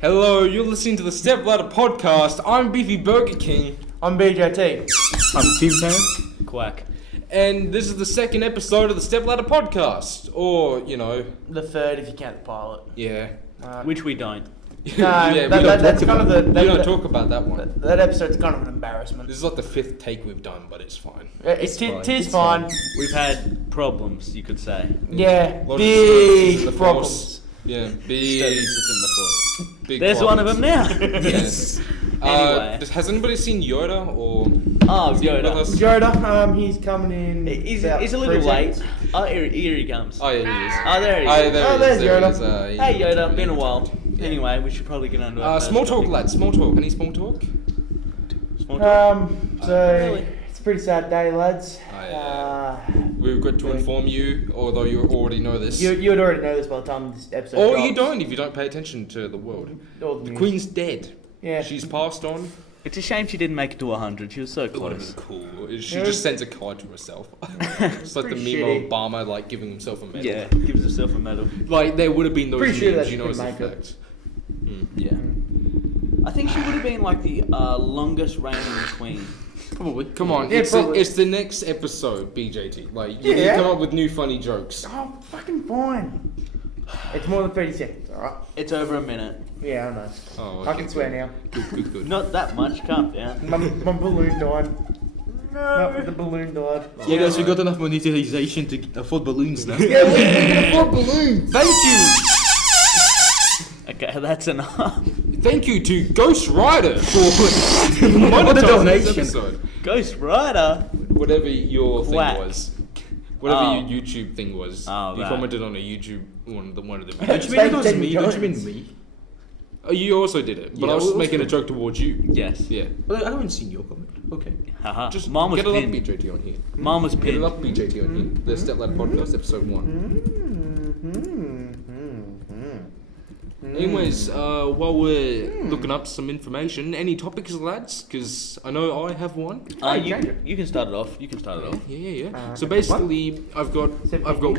Hello, you're listening to the Stepladder Podcast. I'm Beefy Burger King. I'm BJT. I'm Tim Tam. Quack. And this is the second episode of the Stepladder Podcast. Or, you know... The third if you count the pilot. Yeah. Which we don't. That's kind of the... We don't talk about that one. That episode's kind of an embarrassment. This is like the fifth take we've done, but it's fine. It's fine. We've had problems, you could say. Yeah, A lot of disturbances in the big force. problems. Yeah, Disturbances in the foot. big There's one of them problems. now. Yes. Anyway. Has anybody seen Yoda or... Oh, is he with Yoda. us? Yoda, he's coming in. He's about a little 3 late. seconds. Oh, here he comes. Oh, yeah, he is. Oh, there he is. there's Yoda. Hey, Yoda. Been a while. Anyway, we should probably get on to our small first talk, topic. lads. Small talk. Any small talk? Small talk? So it's a pretty sad day, lads. We've got to inform you, although you already know this. You'd already know this by the time this episode Or drops. you don't if you don't pay attention to the world. Or The Queen's dead. Yeah. She's passed on. It's a shame she didn't make it to 100. She was so It would have close. been cool. She Yeah. just sends a card to herself. It's like the meme Pretty of shitty. Obama, like giving himself a medal. Yeah, gives herself a medal. Like there would have been those Pretty sure memes, that you know, she as a could make it. fact. Yeah. I think she would have been like the longest reigning queen. Probably. Come on, Yeah, probably. it's the next episode, BJT. Like you need Yeah. to come up with new funny jokes. Oh, fucking fine. It's more than 30 seconds, alright? It's over a minute. Yeah, I know. Oh, I can swear now. Good. Not that much. Calm down. My balloon died. No, the balloon died. Yeah, guys, we got enough monetization to afford balloons now. Yeah, we can afford balloons. Thank you. Okay, that's enough. Thank you to Ghost Rider for What a monetizing donation. this episode. Ghost Rider. Whatever your Quack. thing was. Whatever Oh. your YouTube thing was. Oh, you that. commented on a YouTube one of the Don't videos. you mean it was Thank me? you, Don't you Jones. mean me? Oh, you also did it, but Yeah, I was I making a also- joke towards you. Yes. Yeah. Well, I haven't seen your comment. Okay. Haha. Just Mom was get it up, pinned. BJT on here. Mom was Get it pinned. up, BJT on here. The Stepladder Podcast, episode 1. Anyways, while we're looking up some information, any topics, lads? Because I know I have one. You can start it off. You can start it off. Yeah. So basically, I've got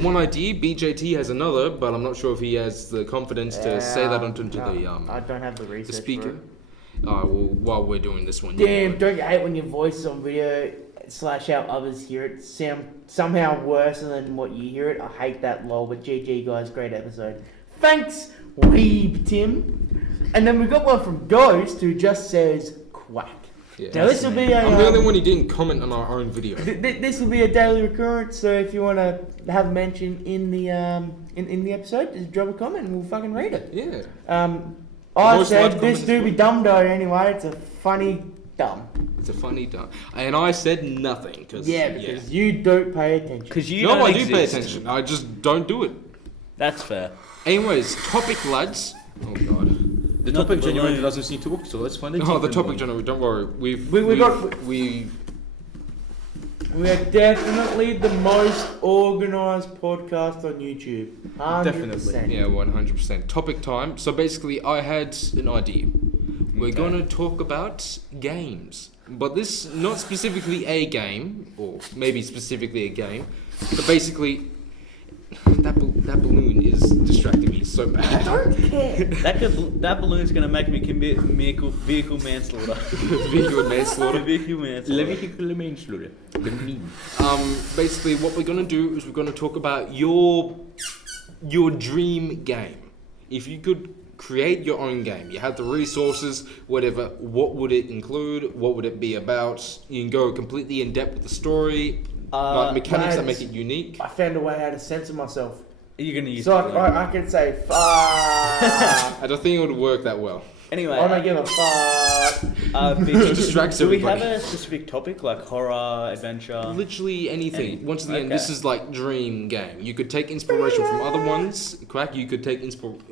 one idea. BJT has another, but I'm not sure if he has the confidence to say that onto I don't have the the research. speaker. For it. Well, while we're doing this one. Damn, don't you hate when your voice is on video / how others hear it sound somehow worse than what you hear it? I hate that lol, but GG guys, great episode. Thanks, Weeb Tim. And then we got one from Ghost who just says quack. Yeah. Now this will be a I'm the only one who didn't comment on our own video. this will be a daily recurrence, so if you want to have a mention in the in the episode, just drop a comment and we'll fucking read it. Yeah. I Most said liked this comment do as be dumb though anyway, it's a funny dumb. It's a funny dumb. And I said nothing. Cause, Because you don't pay attention. Because you no, don't I do pay exist. attention. I just don't do it. That's fair. Anyways, topic, lads. Oh, God. The Not topic the genuinely balloon. doesn't seem to work, so let's find it. Oh, the topic, generally, don't worry. We are definitely the most organised podcast on YouTube. 100%. Definitely. Yeah, 100%. Topic time. So basically, I had an idea. We're going to talk about games. But this, not specifically a game, or maybe specifically a game, but basically, that balloon is distracting me so bad. I don't care. That balloon's gonna make me commit vehicle manslaughter. Vehicle manslaughter. Vehicle manslaughter. Basically, what we're gonna do is we're gonna talk about your dream game. If you could create your own game, you have the resources, whatever. What would it include? What would it be about? You can go completely in depth with the story, like mechanics that make it unique. I found a way how to censor myself. You're gonna use So it. I can say fuck. I don't think it would work that well. Anyway, I don't give a fuck. It distracts do we everybody. have a specific topic like horror, adventure? Literally anything. Once again, Okay. this is like dream game. You could take inspiration from other ones. Quack. You could take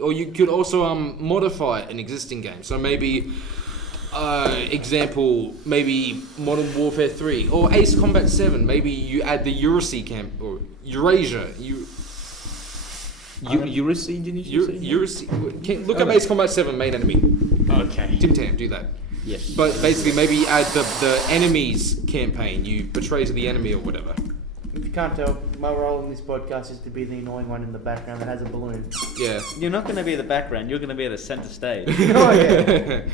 or you could also modify an existing game. So maybe, example, maybe Modern Warfare 3 or Ace Combat 7. Maybe you add the Eurasia camp or Eurasia. Eurasia, didn't you say? Eurasia. Look up Ace Combat 7 main enemy. Okay. Tim Tam, do that. Yes. But basically, maybe you add the enemy's campaign. You betray to the enemy or whatever. If you can't tell, my role in this podcast is to be the annoying one in the background that has a balloon. Yeah. You're not going to be the background. You're going to be at the centre stage. Oh yeah.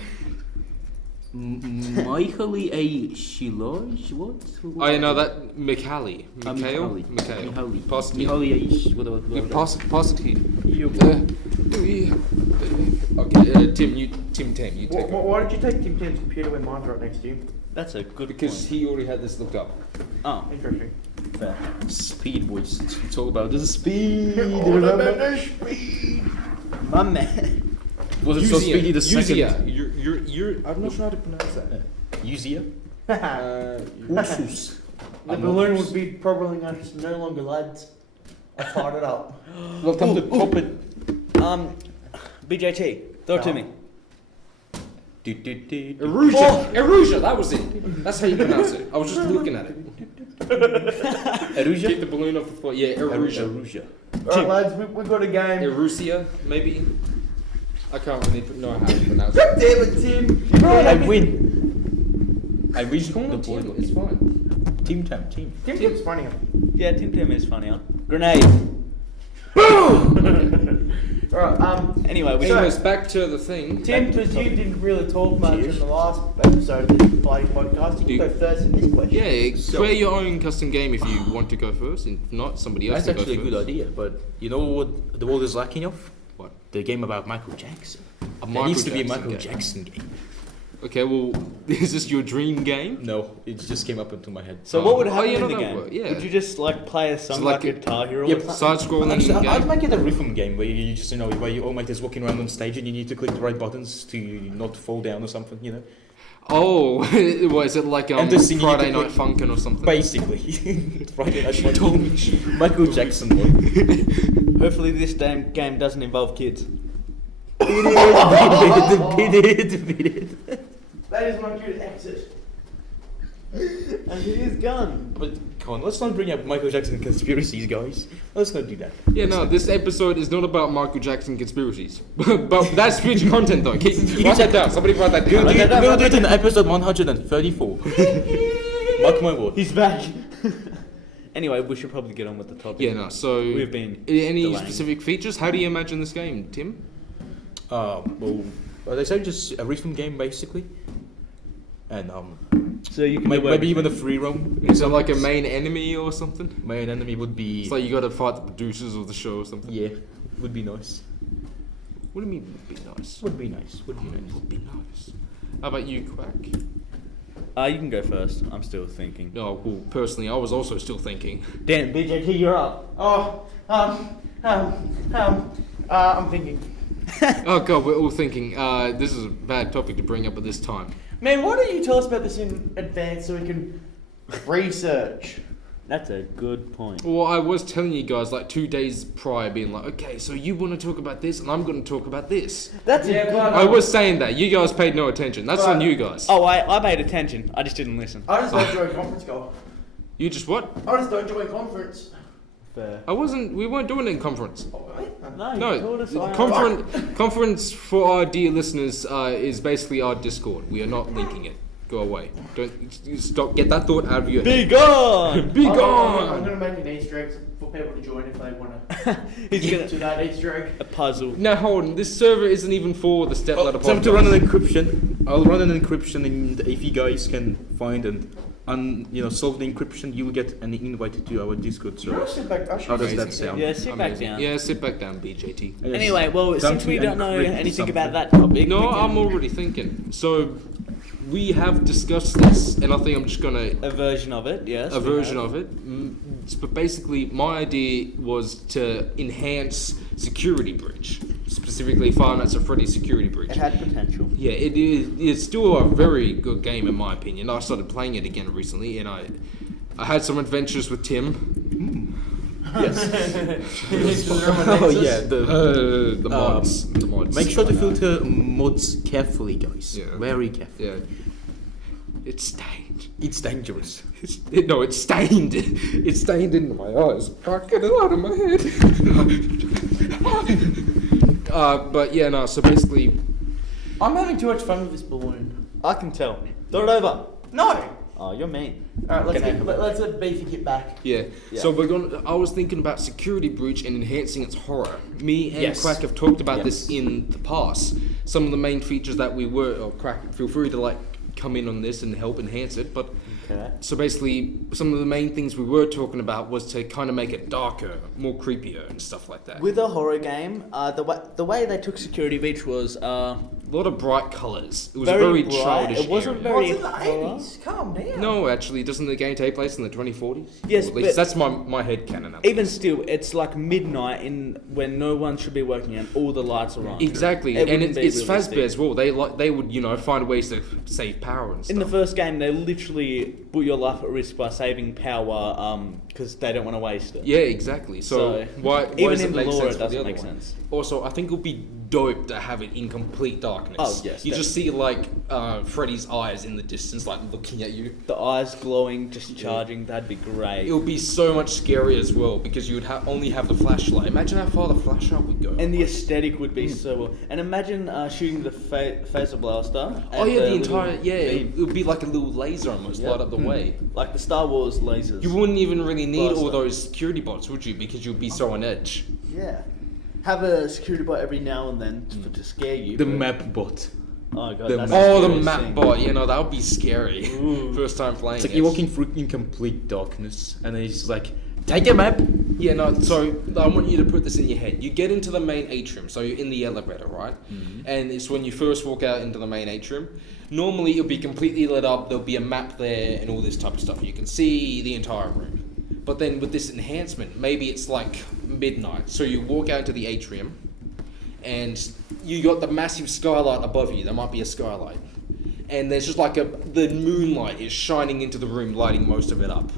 Michael A. Shiloj? What? Oh, you know that Mikhaili. Mikhail? Mihaly. Positive. Mihaly A. Whatever. Positive. You. Okay, Tim, you take it. Why did you take Tim Tim's computer when mine's right next to you? That's a good Because point. he already had this looked up. Oh, Interesting. fair. Speed, boys. It's all about the speed. My man. Was it so speedy the second? You're. I'm not sure how to pronounce that. Uzia? The balloon would be probably no longer lads. I fired it up. Welcome to Pop It. BJT, throw it to me. Erusia, that was it. That's how you pronounce it. I was just looking at it. Erusia? Keep the balloon off the floor. Yeah, Erusia. Erusia. Alright lads, we've got a game. Erusia, maybe. I can't really know how to pronounce God it. damn it, Tim! I win. I reached Call the him Tim, point. it's fine. Team time, team. Tim Tim's funnier. Yeah, Tim Tim is funnier. Grenade. Alright, Anyway, we Anyways, back to the thing. Tim, because you didn't really talk much in the last episode of this bloody podcast, you can go first in this question. Yeah, create your own custom game if you want to go first. If not, somebody else That's can go actually a first. good idea, but you know what the world is lacking of? What? The game about Michael Jackson. A There needs to be a Jackson Michael game. Jackson game. Okay, well, is this your dream game? No, it just came up into my head. So what would Oh, happen yeah, in no, the that game? would work, yeah. Would you just like play a song So like, like Guitar Hero? Yep. or something? Side-scrolling Actually, I'd game. make it a rhythm game where you just, where you all make this walking around on stage and you need to click the right buttons to not fall down or something, you know? Oh, what is it like And the singing Friday you can Night Funkin' or something? Basically. Friday Night You told me. Funkin'. Michael Jackson one. Hopefully this game doesn't involve kids. Beat it. That is my cue to exit. And he is gone. But come on, let's not bring up Michael Jackson conspiracies, guys. Let's not do that. Yeah, no, this episode is not about Michael Jackson conspiracies. But that's future content though. Write that down. Somebody write that down. We'll do it in episode 134. Mark my word. He's back. Anyway, we should probably get on with the topic. Yeah, no, so... We've been Any delaying. specific features? How do you imagine this game, Tim? Well, they say just a rhythm game basically, and So you can maybe even a free roam. Is it like a main enemy or something? Main enemy would be It's like you gotta fight the producers of the show or something. yeah, would be nice. What do you mean would be nice? Would be nice. Would be nice. Would be nice. How about you, Quack? You can go first. I'm still thinking. No, well, personally, I was also still thinking. Dan, BJT, you're up. Oh, I'm thinking. Oh god, we're all thinking. This is a bad topic to bring up at this time. Man, why don't you tell us about this in advance so we can research? That's a good point. Well, I was telling you guys like 2 days prior, being like, okay, so you want to talk about this, and I'm going to talk about this. That's Yeah, a good but- I was saying that. You guys paid no attention. That's on Right. you guys. Oh, I paid attention. I just didn't listen. I just don't join conference call. You just what? I just don't join conference. Fair. We weren't doing it in conference. Oh, really? No, you No, told us. conference for our dear listeners is basically our Discord. We are not linking it. Go away. Don't stop. Get that thought out of your head. Be gone! Be I'm gone. gonna make an Easter egg for people to join if they wanna He's get gonna to that Easter egg. a puzzle. Now hold on. This server isn't even for the Stepladder So Podcast. to run an encryption, I'll run an encryption, and if you guys can find and solve the encryption, you will get an invite to our Discord You know, server. sit back. I should How does sit that down. sound? Yeah, sit back Amazing. down. Yeah, sit back down, BJT. Yes. Anyway, well, Time since to we don't know encrypt anything something. about that topic, No, we can- I'm already thinking. So we have discussed this, and I think I'm just gonna a version of it. Yes, a we version have. of it. But basically, my idea was to enhance Security Breach, specifically Five Nights at Freddy's Security Breach. It had potential. Yeah, it is. It's still a very good game in my opinion. I started playing it again recently, and I had some adventures with Tim. Oh yeah, The mods. The mods. make sure to filter mods carefully, guys. Yeah. Very carefully. Yeah. It's stained. It's dangerous. It's stained. It's stained into my eyes. Can't get it out of my head. But yeah, no. So basically, I'm having too much fun with this balloon. I can tell. Throw it over. No. Oh, you're mean. Alright, let's Can I- let's let Beefy get back. Yeah. Yeah. So I was thinking about security breach and enhancing its horror. Me and Yes. Quack have talked about Yes. this in the past. Some of the main features that we were, or Quack, feel free to like come in on this and help enhance it. But Okay. so basically, some of the main things we were talking about was to kind of make it darker, more creepier and stuff like that. With a horror game, the way they took Security Breach was A lot of bright colours. It was a very bright. childish It wasn't area. Oh, very it's in the horror. 80s. Calm down. No, actually, doesn't the game take place in the 2040s? Yes, Or at least but- that's my head canon. Even still, it's like midnight when no one should be working and all the lights are on. Exactly, It and wouldn't be it's realistic. Fazbear as well. They would find ways to save power and stuff. In the first game, they literally put your life at risk by saving power because they don't want to waste it. Yeah, exactly. So, why even does in it the make lore, sense it for the doesn't other make one? sense. Also, I think it would be dope to have it in complete darkness. Oh, yes, You just see like Freddy's eyes in the distance, like looking at you. The eyes glowing, just charging. That'd be great. It would be so much scarier as well because you would only have the flashlight. Imagine how far the flashlight would go. And the aesthetic would be so well. And imagine shooting the phaser blaster. Oh at yeah, the little entire beam. it would be like a little laser almost Yeah. light up the way. Like the Star Wars lasers. You wouldn't even really need all Blaster. those security bots, would you? Because you'd be so on edge. Yeah. Have a security bot every now and then to scare you. The but- map bot. Oh god. the that's map- Oh, the scariest map thing. bot. You know that would be scary. Ooh. First time playing. It's like it. you're walking through in complete darkness, and then he's just like, take a map. Yeah, no, so I want you to put this in your head. You get into the main atrium, so you're in the elevator, right? And it's when you first walk out into the main atrium. Normally it'll be completely lit up, there'll be a map there and all this type of stuff. You can see the entire room. But then with this enhancement, maybe it's like midnight. So you walk out into the atrium and you got the massive skylight above you. There might be a skylight. And there's just like the moonlight is shining into the room, lighting most of it up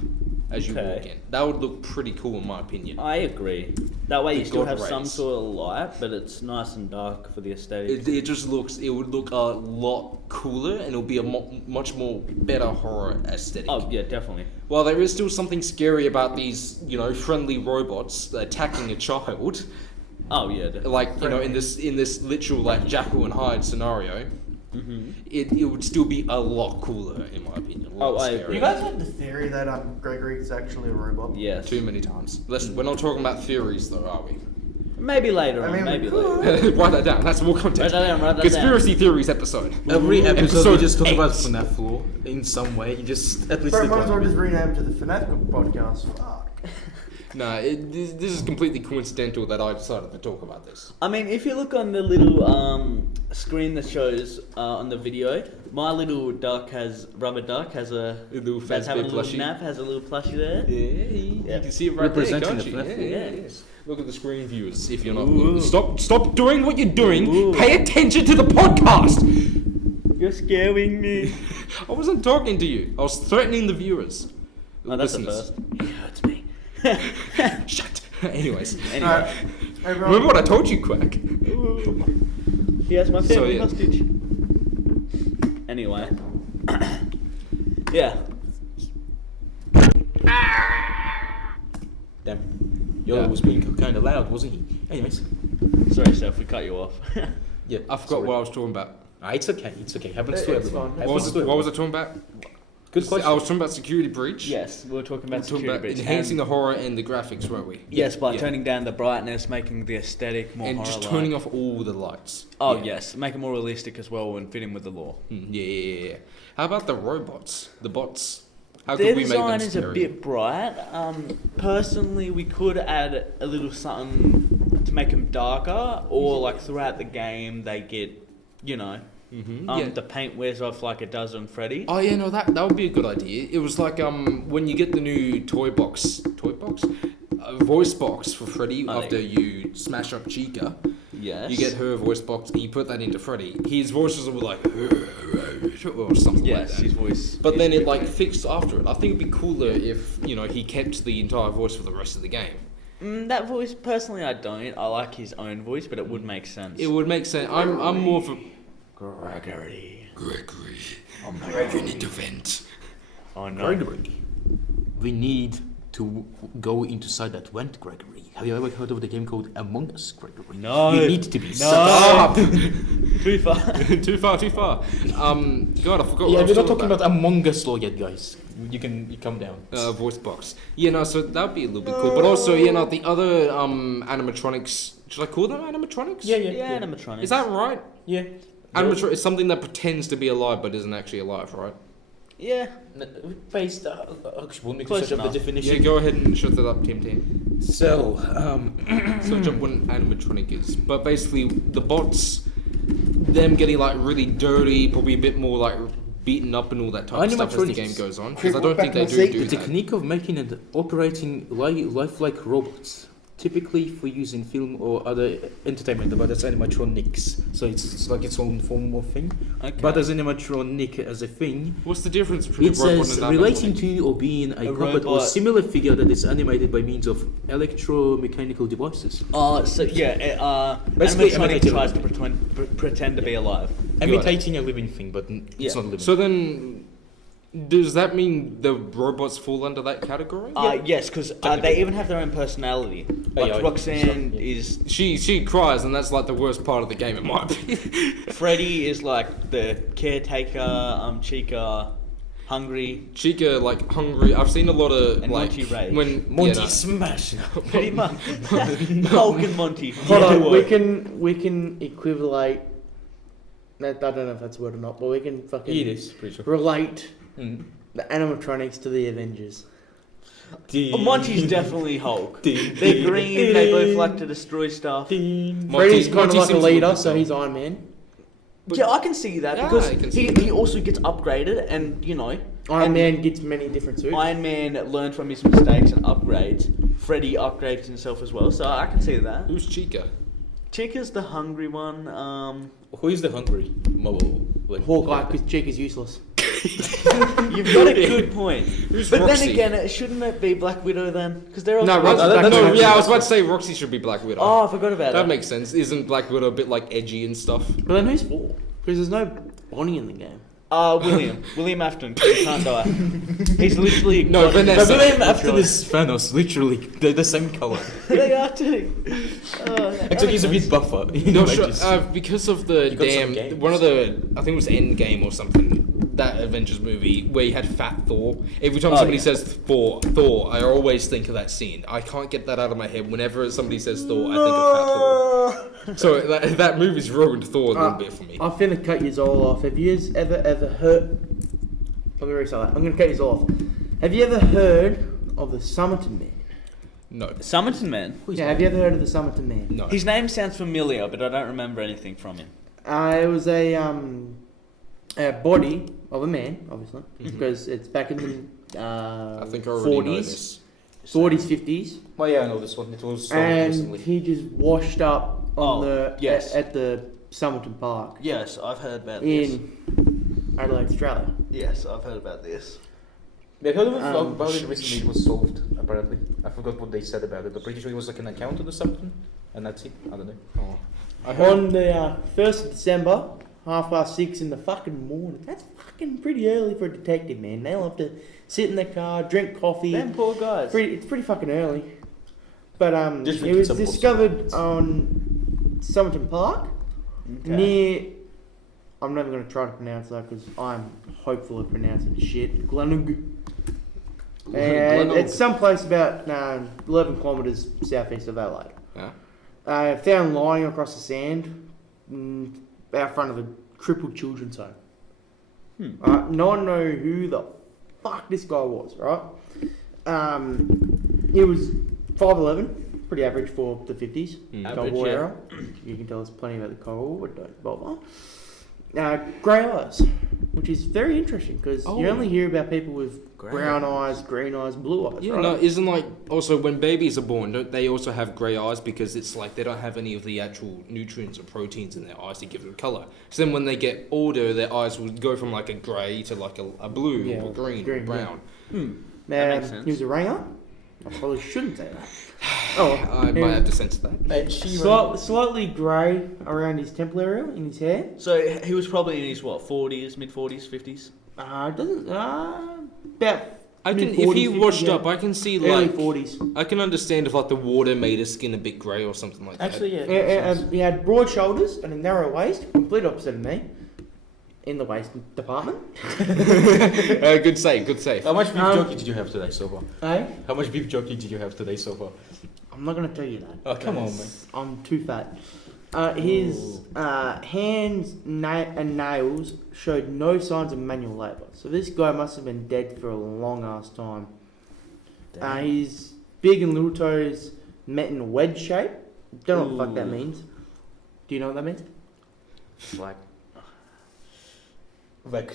as you Okay. walk in. That would look pretty cool in my opinion. I agree. That way The you still God have some rays. sort of light, but it's nice and dark for the aesthetic. It would look a lot cooler and it'll be a much more better horror aesthetic. Oh yeah, definitely. While there is still something scary about these, friendly robots attacking a child, Oh yeah. Definitely. like, in this literal like Jekyll and Hyde scenario, it would still be a lot cooler in my opinion. A lot Oh, I scarier. agree. You guys had the theory that Gregory is actually a robot? Yes. Too many times. Listen, we're not talking about theories though, are we? Maybe later I on. mean, we Maybe could. later. Write that down. That's more content. Write that down, write that Conspiracy theories episode. Every episode Episode we just talk 8. about FNAF lore in some way. You just at least Bro, think might as well about just it. rename it to the FNAF podcast. Fuck. Nah, this is completely coincidental that I decided to talk about this. I mean, if you look on the little screen that shows on the video, my little rubber duck has a little that's Fazbear having a little plushie. nap, has a little plushie there. Yeah, you Yeah. can see it right Representing there, can't the you? FNAF. Yeah. Yes. Look at the screen viewers. If you're not Ooh. stop doing what you're doing. Ooh. Pay attention to the podcast. You're scaring me. I wasn't talking to you. I was threatening the viewers. Oh, that's the Listeners. first. It hurts me. Shut. Anyways, Anyway. Alright. Everyone, remember what I told you, Quack? He has my family yeah. hostage. Anyway. Yeah. Damn. Yo, Yeah. was being kind of loud, wasn't he? Anyways. Sorry, Seth, we cut you off. Yeah, I forgot what I was talking about. It's okay. It's okay. Happens to It's everyone. fine. Happens to What was I everyone. talking about? Good question. I was talking about security breach. Yes, we were talking about We were talking security about breach. enhancing and- the horror and the graphics, weren't we? Yes, by Yeah. turning down the brightness, making the aesthetic more And just horror-like. turning off all the lights. Oh Yeah. yes, make it more realistic as well and fit in with the lore. Yeah. How about the robots? The bots? How Their could we make design them is a scary? bit bright. Personally, we could add a little something to make them darker, or like throughout the game they get, Yeah. the paint wears off like it does on Freddy. Oh yeah, no, that would be a good idea. It was like when you get the new voice box for Freddy Oh, after you smash up Chica. Yes. You get her voice box and you put that into Freddy. His voices were like or something Yes, like that. his voice. But is then it pretty like good. fixed after it. I think it'd be cooler if he kept the entire voice for the rest of the game. That voice, personally, I don't. I like his own voice, but it would make sense. It would make sense. I'm more for Gregory. Gregory. You need to vent. Oh no. Gregory, we need to go inside that vent, Gregory. Have you ever heard of the game called Among Us, Gregory? No. You need to be No. Too far. too far. God, I forgot. Yeah, what I we're was not talking about Among Us law yet, guys. You come down. Voice box. Yeah, no, so that'd be a little bit cool. But also, the other animatronics. Should I call them animatronics? Yeah, animatronics. Is that right? Yeah. Animatronic is something that pretends to be alive but isn't actually alive, right? Yeah. Based, actually, we'll make Close search up the enough. definition. Yeah, go ahead and shut that up, Tim. So, Search up what an animatronic is. But basically, the bots, them getting like really dirty, probably a bit more like beaten up and all that type of stuff as the game goes on. Because I don't think they do the that. technique of making and operating lifelike robots, typically for use in film or other entertainment, but that's animatronics. So it's like its own form of thing. Okay. But as animatronic as a thing, What's the difference between it a robot says and an relating animatronic? to or being a puppet or robot. similar figure that is animated by means of electromechanical devices. Basically, animatronic imitating. tries to pretend to be alive. Imitating a living thing, but Yeah. it's not living. So then, does that mean the robots fall under that category? Yes, because they even have their own personality. Like yeah, Roxanne yeah. is, She cries, and that's like the worst part of the game, in my opinion. Freddy is like the caretaker, Chica, hungry, Chica, like hungry. I've seen a lot of and like Monty Rage. when Monty yeah, no. Smash. Pretty much. Hulk and Monty. Hold Yeah, on, what? we can equivalate. I don't know if that's a word or not, but we can fucking It is pretty sure. relate Mm. the animatronics to the Avengers. Oh, Monty's definitely Hulk. They're green. They both like to destroy stuff. Freddy's kind of Monty like a seems leader, little so bit he's Iron Man. Yeah, I can see that Yeah, because I can see he also gets upgraded, and Iron and Man gets many different suits. Iron Man learns from his mistakes and upgrades. Freddy upgrades himself as well, so I can see that. Who's Chica? Chica's the hungry one. Who is the hungry mobile? Hawkeye, because Chick is useless. You've got a good point. Who's But Roxy? then again, shouldn't it be Black Widow then? Because they're also No, Roxy, that's no, Roxy. yeah, I was about to say Roxy should be Black Widow. Oh, I forgot about that that. makes sense. Isn't Black Widow a bit like edgy and stuff? But then who's for? Because there's no Bonnie in the game. William Afton. 'Cause he can't die. He's literally No, got Vanessa. But then his- after this Thanos, literally, they're the same color. They are too. Except he's a bit buffer. No, sure, because of the You got some damn games. one of the I think it was Endgame or something, that Avengers movie where you had Fat Thor. Every time somebody says Thor, I always think of that scene. I can't get that out of my head. Whenever somebody says Thor, I think of Fat Thor. So that movie's ruined Thor a little bit for me. I'm finna cut you all off. Have you ever heard? Let me restart that. I'm gonna cut you all off. Have you ever heard of the Summerton Man? No, Summerton Man. Yeah, have you ever heard of the Summerton Man? no. His name sounds familiar, but I don't remember anything from him. It was a body of a man, obviously, Mhm. because it's back in the I think I already know 40s, this. 40s, 50s, Well, yeah, I know this one. It was sold and recently. he just washed up on yes. at the Summerton Park Yes, I've heard about in Adelaide, Australia. Yes, I've heard about this. Yeah, I heard Um, about it recently. It was solved, apparently. I forgot what they said about it. I'm pretty sure it was like an accountant or something, and that's it. I don't know. On the 1st of December, 6:30 in the fucking morning. That's fucking pretty early for a detective, man. They'll have to sit in their car, drink coffee. Them poor guys. It's pretty fucking early. But Just it was some discovered on Summerton Park near. I'm never going to try to pronounce that because I'm hopeful of pronouncing shit. Glenug. And Glenelg. it's someplace about 11 kilometres southeast of Adelaide. Yeah. Found lying across the sand out front of a crippled children's home. No one know who the fuck this guy was, right? He was 5'11", pretty average for the 50s. Cold Average, War yeah. era. You can tell us plenty about the Cold War, but don't bother. Grey eyes, which is very interesting because you only hear about people with brown eyes, green eyes, blue eyes. Yeah, right? no, isn't like also when babies are born, don't they also have grey eyes because it's like they don't have any of the actual nutrients or proteins in their eyes to give them colour. So then when they get older, their eyes will go from like a grey to like a blue Yeah, or green or green, brown. That makes sense. He was a ringer. I probably shouldn't say that. Oh, I might have to censor that. slightly grey around his temple area in his hair. So he was probably in his 40s, mid 40s, 50s. Doesn't about I can, if Mid-40s, he 50s, washed yeah. up, I can see Early like 40s. I can understand if like the water made his skin a bit grey or something like Actually, yeah. He had broad shoulders and a narrow waist, complete opposite of me. In the waist department. that. Good save, good save. How much beef jerky did you have today so far? Eh? How much beef jerky did you have today so far? I'm not gonna tell you that. Oh, come on, because I'm too fat. His hands and nails showed no signs of manual labour. So this guy must have been dead for a long ass time. His big and little toes met in a wedge shape. Don't know what the fuck that means. Do you know what that means? Like,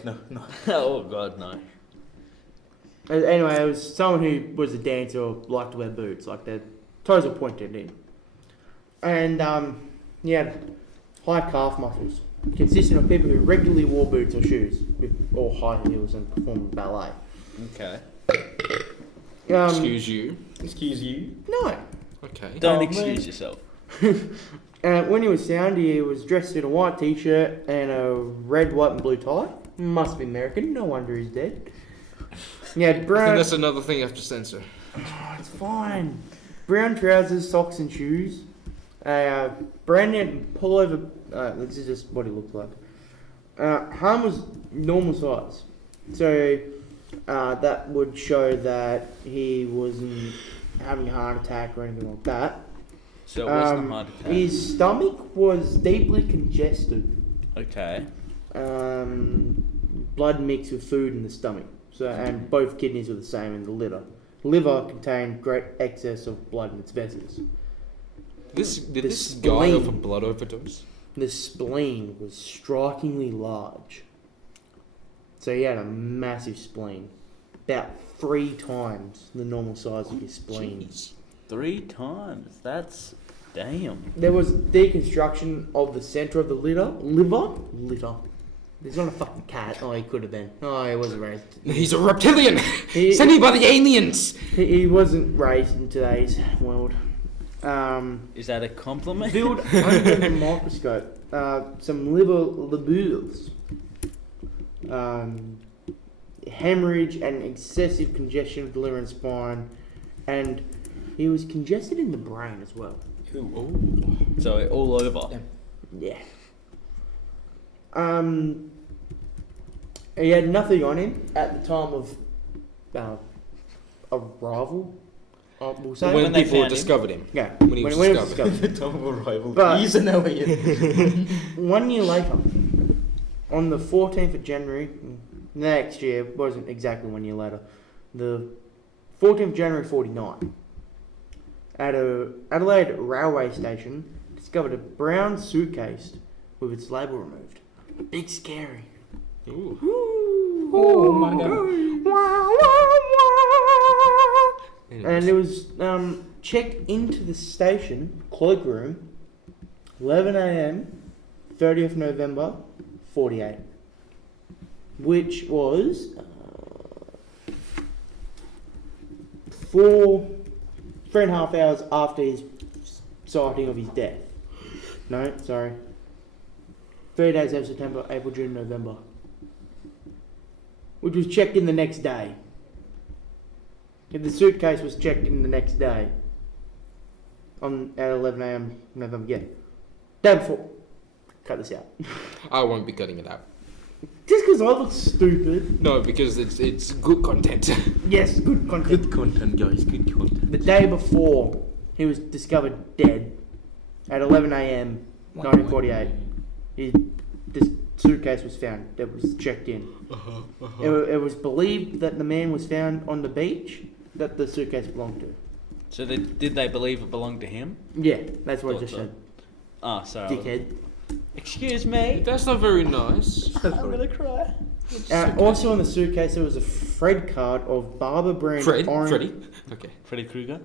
no. Oh god, no. Anyway, it was someone who was a dancer or liked to wear boots. Like their toes were pointed in. And he had high calf muscles, consisting of people who regularly wore boots or shoes, or high heels and performed ballet. Okay. Excuse Excuse you. No. Okay. Don't excuse yourself. When he was sound, he was dressed in a white t-shirt and a red, white, and blue tie. Must be American. No wonder he's dead. He had I think brown. that's another thing you have to censor. Oh, it's fine. Brown trousers, socks, and shoes. Branded pullover. This is just what he looked like. Harm was normal size, so that would show that he wasn't having a heart attack or anything like that. So it wasn't a heart attack. His stomach was deeply congested. Okay. Blood mixed with food in the stomach. So, and both kidneys were the same in the liver. Liver contained great excess of blood in its vessels. Did the this guy spleen. have a blood overdose? The spleen was strikingly large. So he had a massive spleen. About 3 times the normal size of his spleen. Jeez. 3 times. That's damn. There was deconstruction of the centre of the liver. There's not a fucking cat. Oh, he could have been. Oh, he wasn't raised. He's a reptilian! He- Sent me by the aliens! He wasn't raised in today's world. Is that a compliment? Viewed under the microscope, some liver lobules, hemorrhage and excessive congestion of the liver and spine, and he was congested in the brain as well. So all over. Yeah. He had nothing on him at the time of arrival. We'll say. When when they people found him. discovered him. Yeah. When he was discovered. The time of arrival. But- He's an alien. 1 year later, on the 14th of January, next year, wasn't exactly 1 year later, the 14th of January 49, at a Adelaide railway station, discovered a brown suitcase with its label removed. Big scary. Ooh. Oh my god. And it was checked into the station cloakroom, 11 a.m., 30th November, 48, which was 3.5 hours after his sighting of his death. No, sorry. 3 days of September, April, June, November. Which was checked in the next day. If the suitcase was checked in the next day, at 11 a.m. November, yeah. Day before. Cut this out. I won't be cutting it out. Just because I look stupid. No, because it's good content. Yes, good content. Good content, guys. Good content. The day before he was discovered dead, at 11 a.m. 1948, this suitcase was found that was checked in. It was believed that the man was found on the beach that the suitcase belonged to. So did they believe it belonged to him? Yeah, that's what I Thought just so. said. Oh, sorry. Dickhead. Excuse me. That's not very nice. I'm gonna cry. Also on the suitcase there was a Fred card of Barbara brand orange. Freddy? Okay. Freddy Krueger?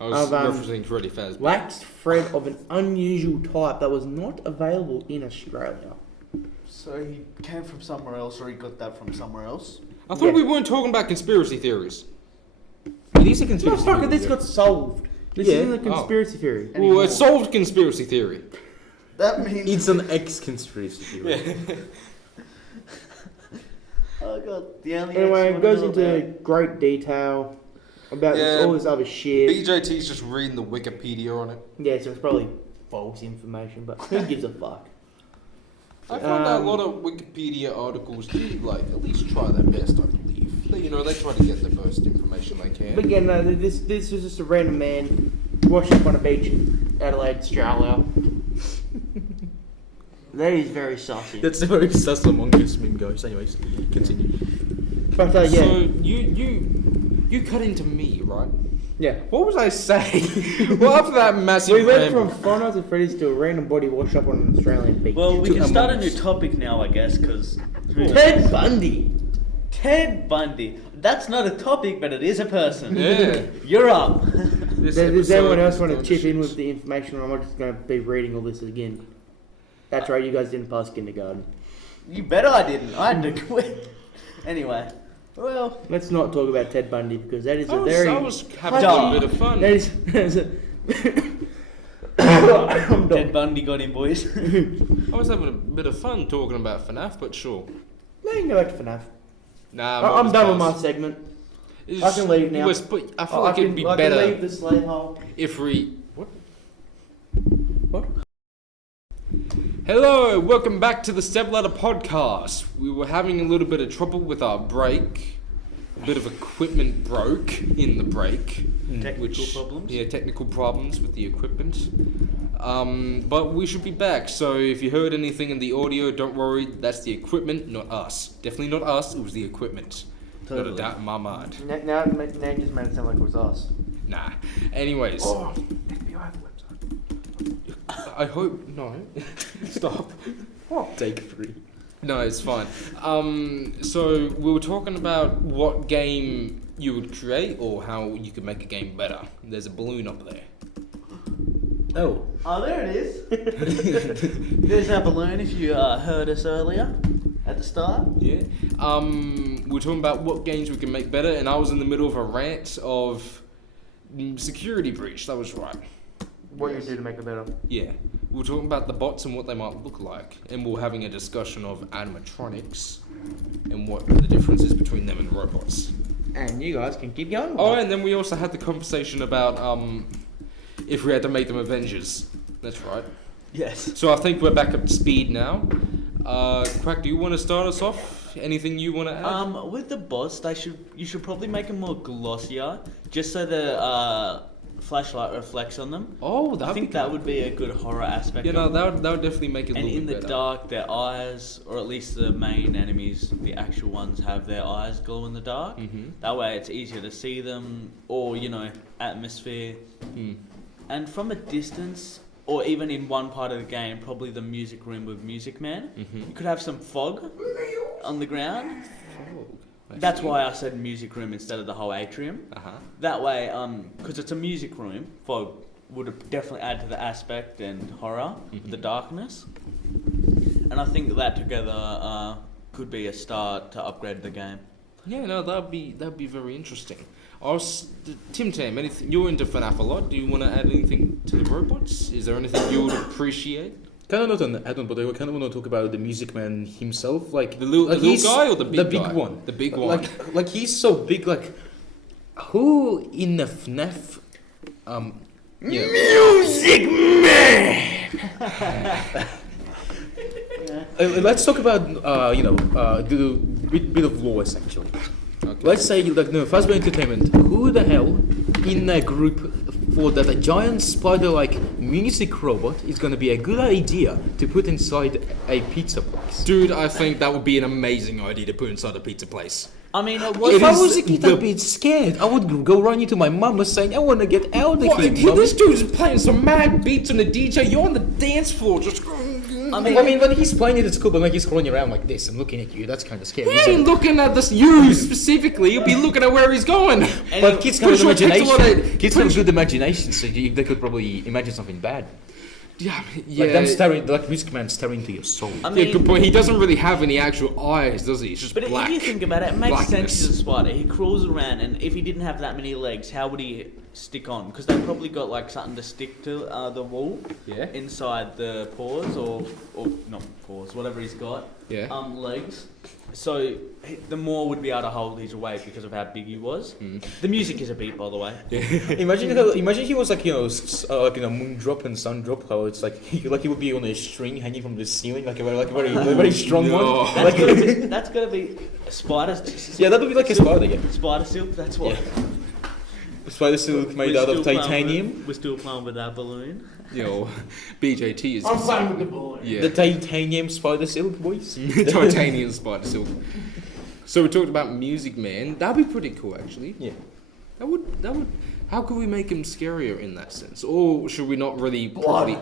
I was Of, referencing Freddy Fazbear. Waxed Fred of an unusual type that was not available in Australia. So he came from somewhere else, or he got that from somewhere else? I thought Yeah. we weren't talking about conspiracy theories. It is a conspiracy. Motherfucker, this got solved. This Yeah. isn't a conspiracy theory. Well, it's solved conspiracy theory. That means It's an ex-conspiracy theory. Oh god. The only Anyway, extra it goes one I know into great detail about Yeah, all this other shit. BJT's just reading the Wikipedia on it. Yeah, so it's probably false information, but who gives a fuck? I find that a lot of Wikipedia articles do like at least try their best. I believe they try to get the most information they can. But again, no, this was just a random man washed up on a beach in Adelaide, Australia. That is very saucy. That's very sus among us meme guys. Anyways, continue. But yeah, So you cut into me, right? yeah. What was I saying? Well, after that massive We went ramble- from Five Nights at Freddy's to a random body wash up on an Australian beach. Well, we To can start a Among new Us. topic now, I guess, because Ted Bundy. Ted Bundy. That's not a topic, but it is a person. Yeah. You're up. This Does episode anyone else is want to going chip in shit. with the information, or am I just going to be reading all this again? That's right, you guys didn't pass kindergarten. You bet I didn't. I had to quit. Anyway, well, Let's not talk about Ted Bundy because that is I a was, very. I was having Dumb. a bit of fun. That is a. I'm Ted done. Bundy got in, boys. I was having a bit of fun talking about FNAF, but sure. No, you can go back to FNAF. Nah, I'm done with my segment. I can leave now. I feel like it'd be I better can leave the slave hole. if we. What? Hello, welcome back to the Stepladder Podcast. We were having a little bit of trouble with our break. A bit of equipment broke in the break. Technical problems? Yeah, technical problems with the equipment. But we should be back. So if you heard anything in the audio, don't worry. That's the equipment, not us. Definitely not us. It was the equipment. Not a Totally. doubt in my mind. Now it just made it sound like it was us. Nah. Anyways. Oh, FBI website. I hope no. Stop. Take 3. No, it's fine. So we were talking about what game you would create or how you could make a game better. There's a balloon up there. Oh, Oh, there it is. There's our balloon if you heard us earlier at the start. Yeah. We were talking about what games we can make better, and I was in the middle of a rant of security breach. That was right. What you do to make it better? Yeah. We were talking about the bots and what they might look like, and we were having a discussion of animatronics and what the difference is between them and robots. And you guys can keep going. Oh, and then we also had the conversation about if we had to make them Avengers. That's right. Yes. So I think we're back up to speed now. Quack, do you want to start us off? Anything you want to add? With the bots, you should probably make them more glossier, just so the flashlight reflects on them. Oh, I think that would be a good horror aspect. Yeah, no, that would definitely make it And look in the better. dark, their eyes, or at least the main enemies, the actual ones, have their eyes glow in the dark. Mhm. That way it's easier to see them, or, atmosphere. Hmm. And from a distance, or even in one part of the game, probably the music room with Music Man, Mhm. you could have some fog on the ground. Oh, I That's see. why I said music room instead of the whole atrium. Uh-huh. That way, because it's a music room, fog would definitely add to the aspect and horror with the darkness. And I think that together could be a start to upgrade the game. Yeah, no, that'd be very interesting. Tim Tam, anything? You're into FNAF a lot. Do you want to add anything to the robots? Is there anything you would appreciate? kind of not an add-on, but I kind of want to talk about the Music Man himself, like The little he's- guy or the big guy? one. The big one. Like he's so big. Like who in the FNAF? Music Man. Let's talk about the bit of laws actually. Okay. Let's say Fazbear Entertainment. Who the hell in a group thought that a giant spider-like music robot is going to be a good idea to put inside a pizza place? Dude, I think that would be an amazing idea to put inside a pizza place. I mean, If It I is was a kid, the- I'd be scared. I would go running to my mama saying, "I want to get out of What? here, mama." This dude's playing some mad beats on the DJ. You're on the dance floor, just. I mean, when he's playing it at school, but like he's crawling around like this and looking at you, that's kind of scary. He isn't ain't it? looking at this you specifically. He'll be looking at where he's going. But kids have Pretty sure it takes a lot imagination. Kids have pretty good imagination, so they could probably imagine something bad. Yeah, Like them staring, like Music Man staring into your soul. I Yeah, mean, good point. He doesn't really have any actual eyes, does he? It's just but black. if you think about it, it makes sense blackness. to the spider. He crawls around, and if he didn't have that many legs, how would he stick on? Because they've probably got like something to stick to the wall Yeah. inside the paws, or not paws, whatever he's got. Yeah. Legs. So the more would be able to hold his weight because of how big he was. The music is a beat, by the way. Imagine he was like like in a moon drop and sun drop. How it's like he would be on a string hanging from the ceiling, like a very strong No. one. Like, That's gonna be a spider. yeah, that would be like a spider. Yeah, Spider silk. That's what. spider silk made out of titanium. We're still playing with that balloon. Yo, BJT is I'm playing with the balloon. yeah. The titanium spider silk, boys. Titanium spider silk. So we talked about Music Man. That'd be pretty cool, actually. Yeah. That would. How could we make him scarier in that sense, or should we not really? Blood.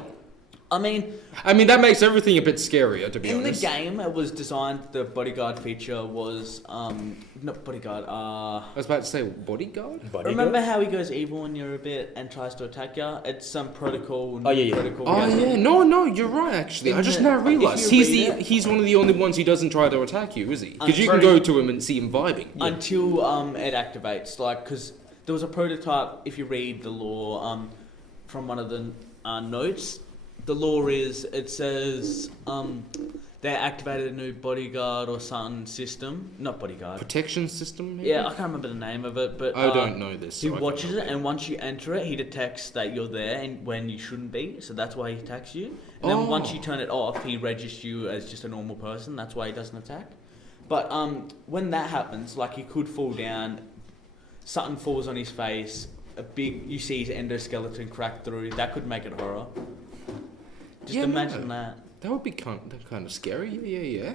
I mean, that makes everything a bit scarier, to be in honest. the game, it was designed. The bodyguard feature was not bodyguard. I was about to say bodyguard. Remember how he goes evil when you're a bit and tries to attack you? It's some protocol. Oh, yeah. Protocol Oh yeah, no, you're right. Actually, I just now realised if you read he's one of the only ones who doesn't try to attack you, is he? Because you can go to him and see him vibing. Until it activates, like, because there was a prototype. If you read the lore from one of the notes, the lore is it says they activated a new bodyguard or something system, not bodyguard. Protection system. Maybe? Yeah, I can't remember the name of it, but I don't know this. He so I watches can't it, and once you enter it, he detects that you're there and when you shouldn't be. So that's why he attacks you. And then once you turn it off, he registers you as just a normal person. That's why he doesn't attack. But when that happens, like he could fall down, something falls on his face, you see his endoskeleton crack through. That could make it horror. Just imagine that. That would be kind of scary. Yeah.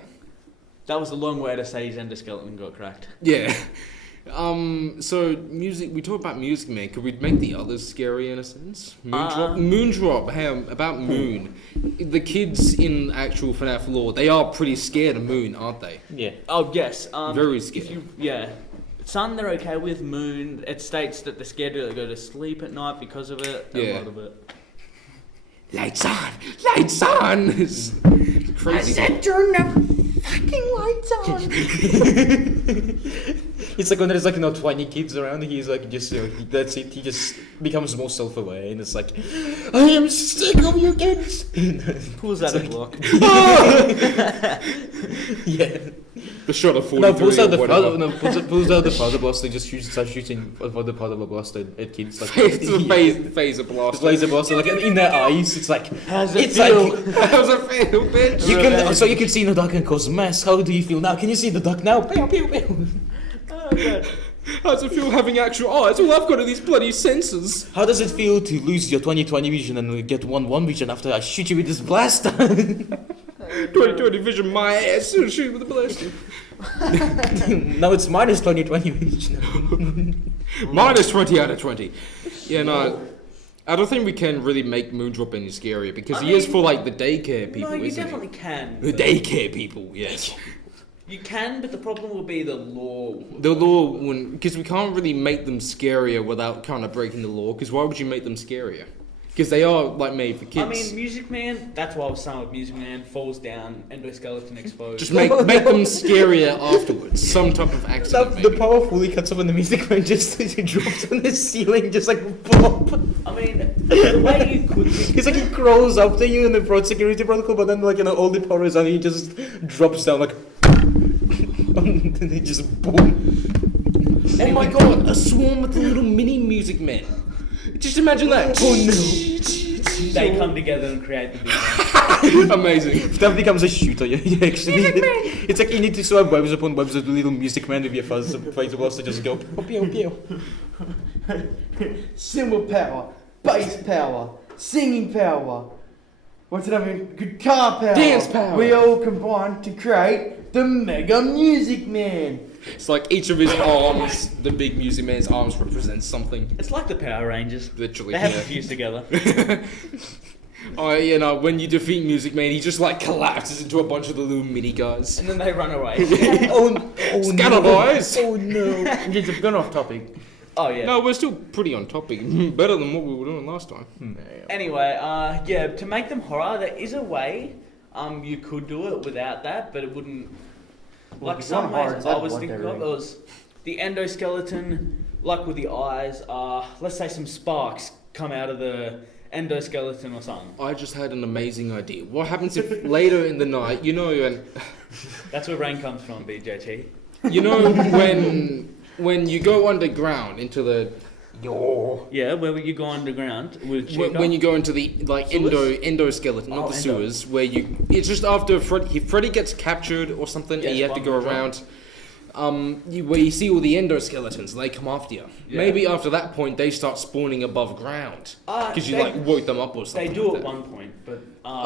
That was a long way to say his endoskeleton got cracked. Yeah. So music. We talked about Music Man. Could we make the others scary in a sense? Moondrop. Hey, about Moon. The kids in actual FNAF lore, they are pretty scared of Moon, aren't they? Yeah. Oh yes. Very scared. Sun they're okay with. Moon, it states that they're scared to go to sleep at night because of it. A lot of it. Lights on! It's crazy. I said turn the fucking lights on. It's like when there's 20 kids around, he's like just that's it. He just becomes more self-aware, and it's like, I am sick of you kids. Pulls out a Glock. Yeah. The shot of 43 Pulls out the whatever. pulls out the father blaster, just starts shooting for the father blaster at kids. Like Phaser blaster. Laser blaster, like in their eyes. It's like, How's it it's feel? like, How's it feel, bitch? you can see in the dark and cause mass. How do you feel now? Can you see in the dark now? Pew pew pew. Oh god. How does it feel having actual eyes? All I've got are these bloody sensors. How does it feel to lose your 20/20 vision and get 1/1 vision after I shoot you with this blaster? 20/20 vision, my ass. Shoot with a blaster. Now it's minus 20/20 vision. Minus 20 out of 20. Yeah, no. I don't think we can really make Moondrop any scarier because he is for the daycare people, No, you isn't definitely can. he? The daycare people, yes. You can, but the problem will be the law. The law, because we can't really make them scarier without kind of breaking the law. Because why would you make them scarier? Because they are made for kids. I mean, Music Man. That's why I was saying with Music Man falls down, endoskeleton exposed. Just make them scarier afterwards. Some type of accident. The power fully cuts off on the music man just drops on the ceiling, just plop. I mean, the way you could think It's like he crawls up to you in the broad security protocol, but then all the power is on, he just drops down and then he just boom. Oh my god, a swarm of the little mini Music Men. Just imagine that. Oh no. they come together and create the big one. Amazing. That becomes a shooter, yeah, actually. It's like you need to swipe webs upon webs of the little music man with your phaser blaster just go pew pew. Cymbal power, bass power, singing power. What's it having? Guitar power. Dance power. We all combine to create the Mega Music Man. It's like each of his arms, the big Music Man's arms represents something. It's like the Power Rangers. Literally. They have yeah. to fuse together. Oh, when you defeat Music Man, he just collapses into a bunch of the little mini guys. And then they run away. Scatter boys! Oh no. It's gone off topic. Oh yeah. No, we're still pretty on topic. Better than what we were doing last time. Anyway, to make them horror, there is a way. You could do it without that, but it wouldn't. Well, Like if some you want ways horror, I was that's thinking what of they're was the endoskeleton, like with the eyes. Let's say some sparks come out of the endoskeleton or something. I just had an amazing idea. What happens if later in the night, and That's where rain comes from, BJT. You know when you go underground into the Yeah, where you go underground with Chica. when you go into the like Sewers? endoskeleton, not the endo. sewers, where it's just after Freddy gets captured or something, and Yes, you have to go one more around. Where you see all the endoskeletons, and they come after you. Yeah. Maybe after that point, they start spawning above ground because you They- like woke them up or something. They do like at that. one point, but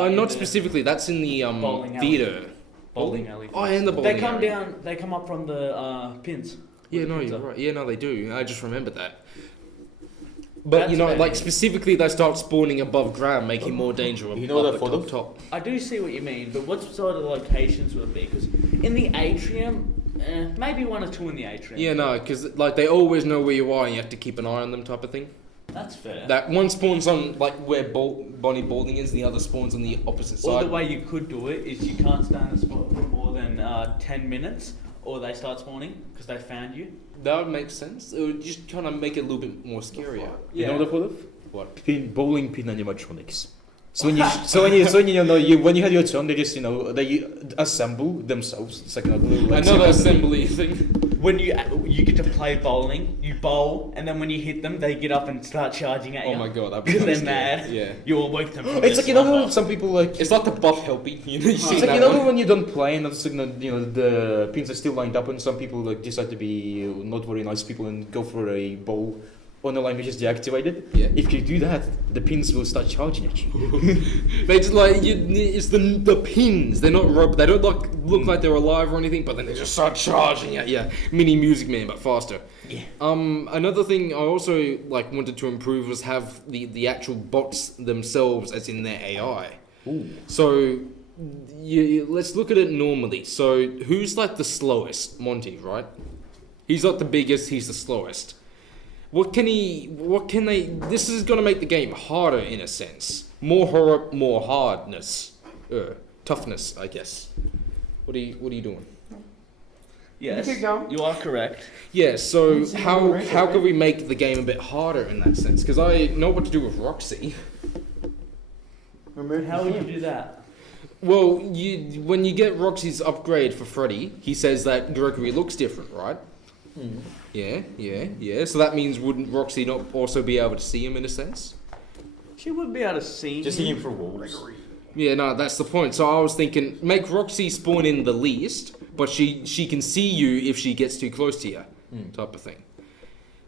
in Not the specifically. That's in the bowling alley. theater. bowling alley. Oh, and the bowling They come alley. down. They come up from the pins. Yeah, Where the no, pins you're are. right. Yeah, no, they do. I just remembered that. But That's you know, fair. like specifically, they start spawning above ground, making more danger. You know up that the photo? top. I do see what you mean, but what sort of locations would it be? Because in the atrium, maybe one or two in the atrium. Yeah, no, because like they always know where you are, and you have to keep an eye on them, type of thing. That's fair. That one spawns on like where Bonnie Balding is, and the other spawns on the opposite Or side. the way you could do it is you can't stay in a spot for more than 10 minutes, or they start spawning because they found you. That would make sense. It would just kind of make it a little bit more scarier. You know the photo? What? Bowling pin animatronics. So when you had your turn, they just they assemble themselves. It's like another little Another assembly thing. When you get to play bowling, you bowl, and then when you hit them, they get up and start charging at you. Oh my god, that'd Because be they're scary. mad. Yeah. You will wake them from It's their like slumber. some people like. It's like the buff helpy. You know, you see It's like that one? when you don't play and it's like, the pins are still lined up and some people like decide to be not very nice people and go for a bowl on the line which is deactivated. Yeah. If you do that, the pins will start charging at you. They just like it's the pins. They're not rope. They don't look like they're alive or anything, but then they just start charging at you. Mini Music Man, but faster. Yeah. Another thing I also like wanted to improve was have the actual bots themselves as in their AI. Ooh. So let's look at it normally. So who's like the slowest? Monty, right? He's not the biggest. He's the slowest. What can they? This is gonna make the game harder in a sense. More horror, more hardness, toughness, I guess. What are you doing? Yes, You keep going. you are correct. Yeah. So What's the how number, can we make the game a bit harder in that sense? Because I know what to do with Roxy. Remove How would you him. do that? Well, when you get Roxy's upgrade for Freddy, he says that Gregory looks different, right? Yeah. So that means wouldn't Roxy not also be able to see him in a sense? She would be able to see. Just seeing for walls. Yeah, no, that's the point. So I was thinking, make Roxy spawn in the least, but she can see you if she gets too close to you, type of thing.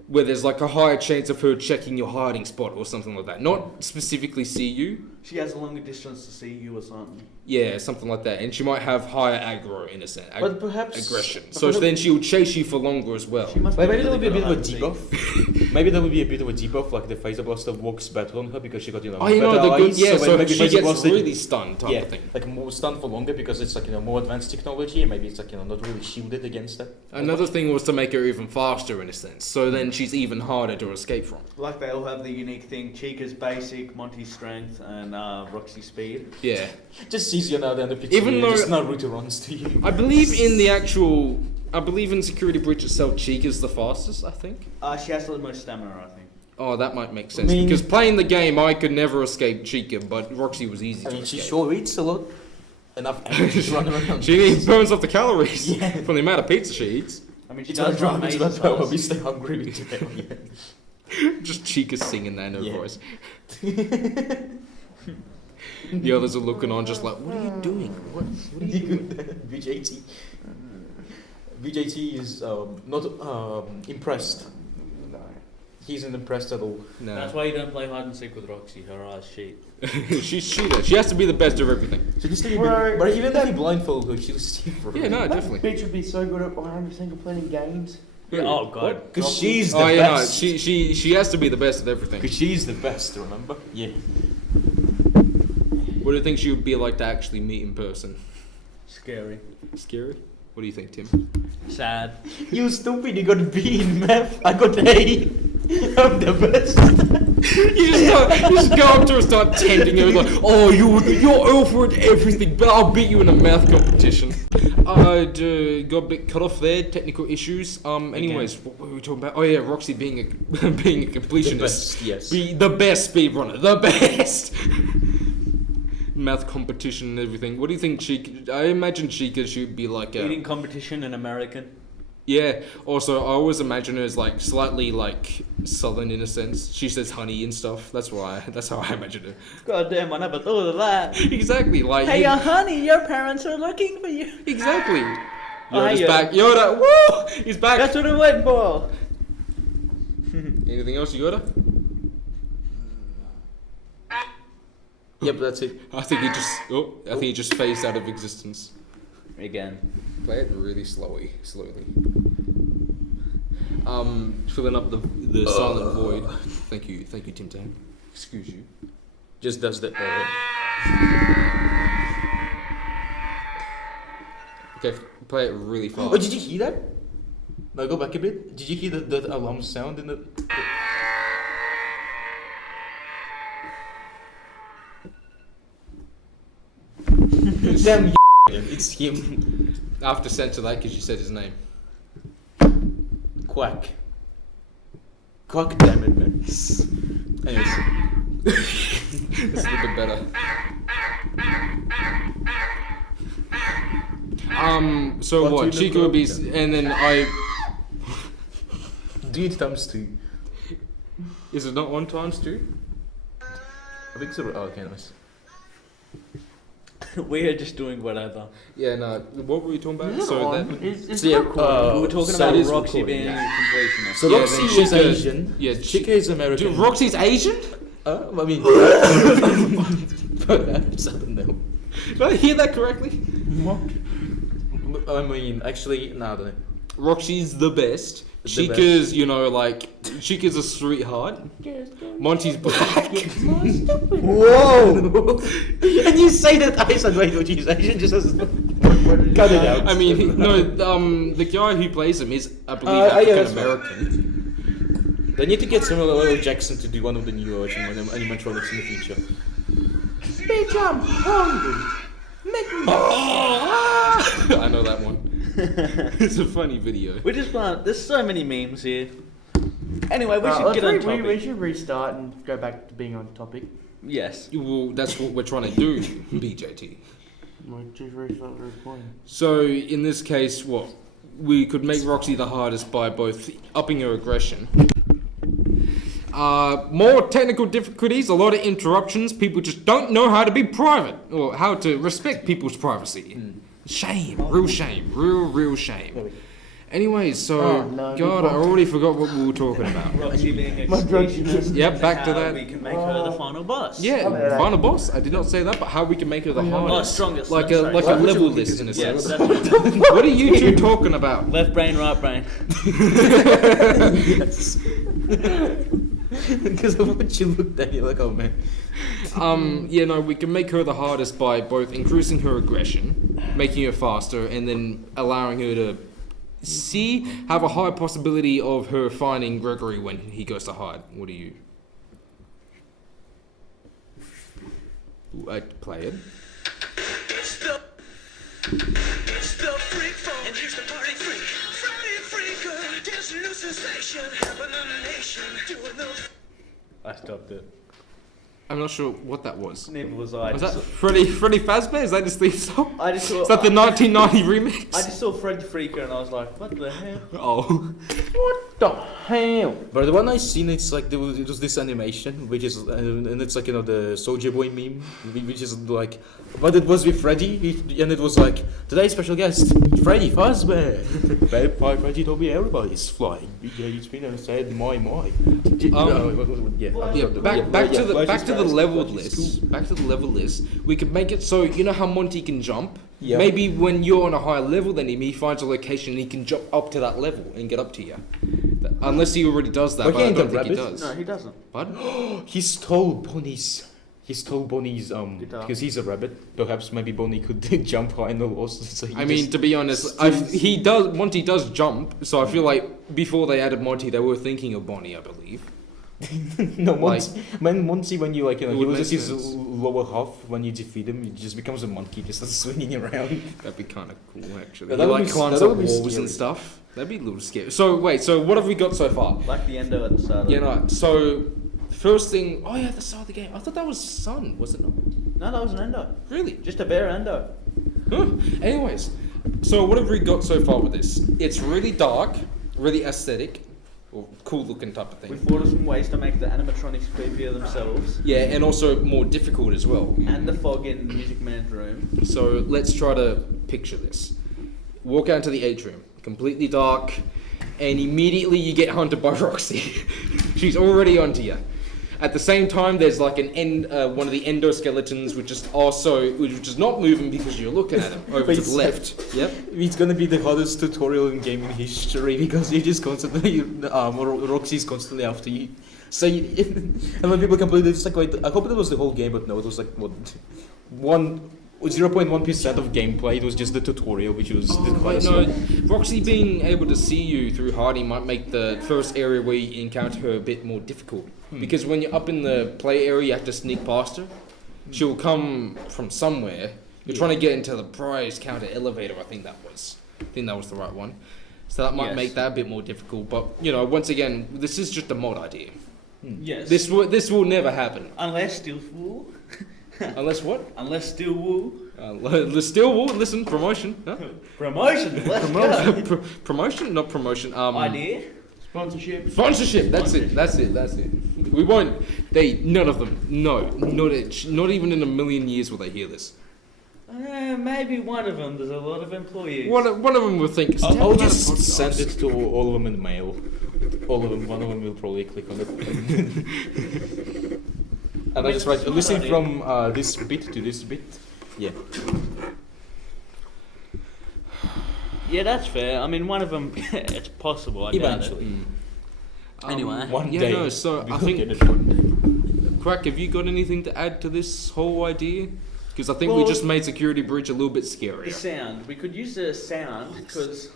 Where there's like a higher chance of her checking your hiding spot or something like that. Not specifically see you. She has a longer distance to see you or something. Yeah, something like that. And she might have higher aggro in a sense. But perhaps Aggression. So then she'll chase you for longer as well. She must Maybe really there will be a good bit of a at hiding and seek. debuff. Maybe there will be a bit of a debuff, like the phaser blaster works better on her because she got Oh, you know, better the good, eyes, yeah, so maybe she phaser gets blaster- really stunned type yeah, of thing. like more stunned for longer because it's like more advanced technology and maybe it's like not really shielded against that. Another thing was to make her even faster in a sense. So then she's even harder to escape from. Like they all have the unique thing: Chica's basic, Monty's strength, and Roxy's speed. Yeah. Just sees you now down the picture. Even though- just Naruto runs to you. I believe in Security Breach itself, Chica's the fastest, I think. She has the most stamina, I think. Oh, that might make sense. I mean- because playing the game, I could never escape Chica, but Roxy was easy I to mean, she escape. sure eats a lot. Enough energy to run around. She burns off the calories Yeah. from the amount of pizza she eats. I mean, she It's does not run drunk, it's mazes not power. fast. We stay hungry with you. Just Chica singing that in her Yeah. voice. The others are looking on just like, what are you doing? What are you doing? VJT. VJT is not impressed. No. He isn't impressed at all. No. That's why you don't play hide and seek with Roxy. Her eyes cheat. She's cheater. She has to be the best of everything. So just think Right. but even if you blindfold her, she'll see for Yeah, no, That definitely. bitch would be so good at 100% completing games. Yeah. Oh god. Because she's the Oh yeah, no, best. she has to be the best at everything. Because she's the best, remember? Yeah. What do you think she would be like to actually meet in person? Scary. Scary? What do you think, Tim? Sad. You stupid, you got B in math. I got A. I'm the best. You just go up to her, start tempting her, like, oh, you're over at everything, but I'll beat you in a math competition. Got a bit cut off there, technical issues. Anyways, what were we talking about? Oh yeah, Roxy being a being a completionist. The best, yes. Be the best speedrunner, the best. math competition and everything. What do you think Chica? I imagine Chica should be like a Eating competition in American. yeah. Also, I always imagine her as like slightly like southern in a sense. She says honey and stuff. That's how I imagine her. God damn, I never thought of that. Exactly. Like Hey, honey, your parents are looking for you. exactly. Oh, Yoda's hey, back. Yoda, woo! He's back. That's what I'm waiting for. Anything else, Yoda? Yep, that's it. I think he just phased out of existence. Again. Play it really slowly. Filling up the silent void. Thank you, Tim Tam. Excuse you. Just does that. Okay, play it really fast. Oh, did you hear that? No, go back a bit. Did you hear that alarm sound in the? Damn, it's him. I have to censor that because you said his name. Quack. Quack, damn it, man. Anyways. It's a little bit better. So One, what? two, Chica no, would be, no. and then I. Do it times 2. Is it not 1 times 2? I think so. Oh, okay, nice. We are just doing whatever. Yeah, no. What were we talking about? Is it So on? that. It's So, yeah, recording. We were talking so about it is Roxy recording, being yeah. a completionist. So Yeah, Roxy then is Chica- Asian. yeah, Chica is American. Dude, Roxy's Asian? I mean, perhaps I don't know. Did I hear that correctly? What? I mean, actually, no, I don't know. Roxy's the best. The Chica's, Chica's a sweetheart. Monty's black. Whoa! And you say that I said, wait, what you say? You just cut it out. I mean, the guy who plays him is, I believe, Yeah, African that's American. They need to get Samuel L. Jackson to do one of the new animatronics in the future. Bitch, I'm hungry. Make me. I know that one. It's a funny video. We just want. There's so many memes here. Anyway, we should get on topic. We should restart and go back to being on topic. Yes. Well, that's what we're trying to do, BJT. We just restart the recording. So in this case, what we could make Roxy the hardest by both upping her aggression, more technical difficulties, a lot of interruptions. People just don't know how to be private or how to respect people's privacy. Shame, real shame, real shame. Anyways, so God, I already forgot what we were talking about. Roxy being a My drugs completionist. Yep, and back to how that. We can make her the final boss. Yeah, final boss. I did not say that, but how we can make her the Oh, hardest, strongest. like I'm a sorry. like a Why would level you- list in a Yes, sense. that's What are you two talking about? left brain, right brain. Yes. Because of what you looked at, you're like, oh man. We can make her the hardest by both increasing her aggression, making her faster, and then allowing her to have a high possibility of her finding Gregory when he goes to hide. What do you? I'd play it. It's the freak phone, and here's the party freak. Freddy Freaker, there's a new sensation happening in the nation, doing those. I stopped it. I'm not sure what that was. Neither was I. Was that Freddy Fazbear? Is that his theme song? I just saw. Is that the 1990 remix? I just saw Freddy Freaker and I was like, what the hell? Oh. What the hell? But the one I seen, it's like it was this animation, which is and it's like the Soldier Boy meme, which is like, but it was with Freddy, and it was like today's special guest, Freddy Fazbear. Freddy told me everybody's flying. Yeah, it's been said my. Back to the leveled list. Back to the level list. We could make it so you know how Monty can jump. Yeah. Maybe when you're on a higher level than him, he finds a location and he can jump up to that level and get up to you. Unless he already does that, But but I he don't ain't think a he rabbit. does. No, he doesn't. Pardon? He stole Bonnie's Guitar. because he's a rabbit. Perhaps maybe Bonnie could jump high in the walls. So I mean, to be honest, Monty does jump, so I feel like before they added Monty, they were thinking of Bonnie, I believe. no, Monty, when you It he would loses make his sense. lower half when you defeat him, he just becomes a monkey, just starts swinging around. That'd be kind of cool, actually. Yeah, He that would like be- climbs that up would be walls scary. and stuff. That'd be a little scary. So wait, so what have we got so far? Like the endo at the start. Yeah, no. So first thing, the start of the game. I thought that was Sun, was it not? No, that was an endo. Really? Just a bare endo. Huh. Anyways, so what have we got so far with this? It's really dark, really aesthetic, or cool looking type of We thing. thought of some ways to make the animatronics creepier themselves. Yeah, and also more difficult as well. And the fog in Music Man's room. So let's try to picture this. Walk out into the atrium, completely dark, and immediately you get hunted by Roxy. She's already onto you. At the same time, there's like one of the endoskeletons, which is not moving because you're looking at it over to the left. Yep. It's gonna be the hardest tutorial in gaming history because you just constantly, Roxy's constantly after you. So, and when people complain, it's like, wait, I hope it was the whole game, but no, it was like, what, 0.1% of gameplay. It was just the tutorial, which was the hardest No, one. Roxy being able to see you through hiding might make the first area where you encounter her a bit more difficult. Because when you're up in the play area, you have to sneak past her. She'll come from somewhere. You're trying to get into the prize counter elevator, I think that was the right one. So that might make that a bit more difficult. But, once again, this is just a mod idea. Yes. This will never happen. Unless Steel Wool. Unless what? Unless Steel Wool. Still will listen, promotion. Huh? Promotion. Let's go. Promotion, not promotion. Idea. Sponsorship. That's it. We won't. None of them. No, not even in a million years will they hear this. Maybe one of them. There's a lot of employees. One of them will think. I'll just send it to all of them in mail. All of them. One of them will probably click on it. And I just write, listen from this bit to this bit. Yeah. Yeah, that's fair. I mean, one of them, it's possible. I doubt it. Eventually. Anyway. One yeah, day. no, so we I will think- get it one day. Quack, have you got anything to add to this whole idea? Because I think we Well, just made security breach a little bit The scarier. sound. We could use the sound because,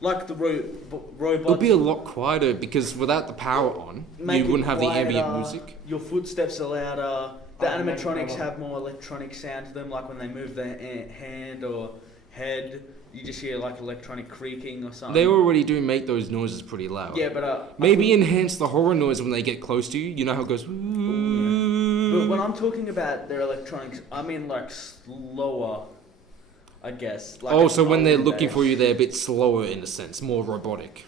like the robots. It'll be a lot quieter because without the power on, Make you wouldn't it have the ambient quieter, music. Your footsteps are louder. The Make it animatronics louder. have more electronic sound to them, like when they move their hand or head, you just hear like electronic creaking or something. They already do make those noises pretty loud. Yeah, but Maybe enhance the horror noise when they get close to you. You know how it goes. But when I'm talking about their electronics, I mean like slower, I guess. Like So when they're looking for you, they're a bit slower in a sense, more robotic.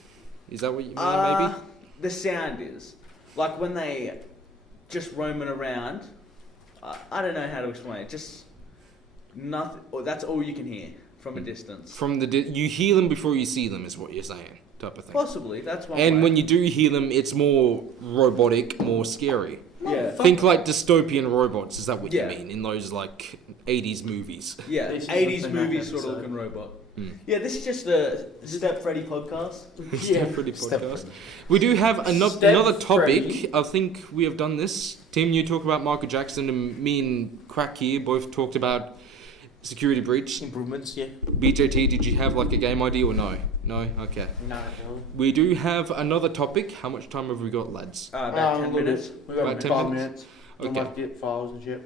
Is that what you mean? Maybe. The sound is like when they just roaming around. I don't know how to explain it. Just nothing. That's all you can hear from a distance. From you hear them before you see them, is what you're saying, type of thing. Possibly, that's one. And way. when you do hear them, it's more robotic, more scary. Yeah. Think like dystopian robots. Is that what Yeah. you mean in those like 80s movies? Yeah, This is 80s the movie Mac sort of episode. looking robot. Mm. Yeah, this is just the Step Freddy podcast. Pretty podcast. We do have another topic. I think we have done this. Tim, you talk about Michael Jackson, and me and Crack here both talked about security breach. Improvements, yeah. BJT, did you have like a game idea or no? No? Okay. No. We do have another topic. How much time have we got, lads? About 10 minutes. We got About 10 5 minutes. minutes. We Okay. might get files and shit.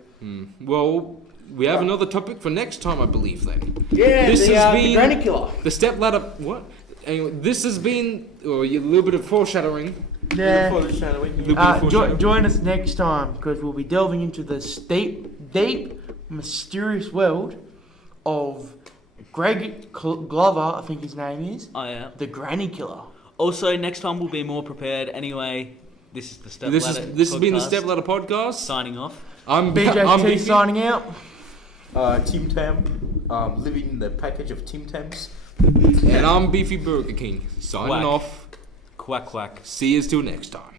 Well, we have another topic for next time, I believe, then. Yeah, This the, has the been- granny killer. The Stepladder... What? Anyway, this has been a little bit of foreshadowing. Yeah. Little bit of foreshadowing. Join us next time because we'll be delving into the deep, mysterious world of Greg Glover, I think his name is, Oh yeah. the granny killer. Also, next time we'll be more prepared. Anyway, this is the Step This Ladder has been the podcast. Stepladder Podcast. Signing off. I'm BJT Beefy. signing out. Team Temp, living in the package of Team Temps. And I'm Beefy Burger King. Signing Quack. off. Quack quack. See you till next time.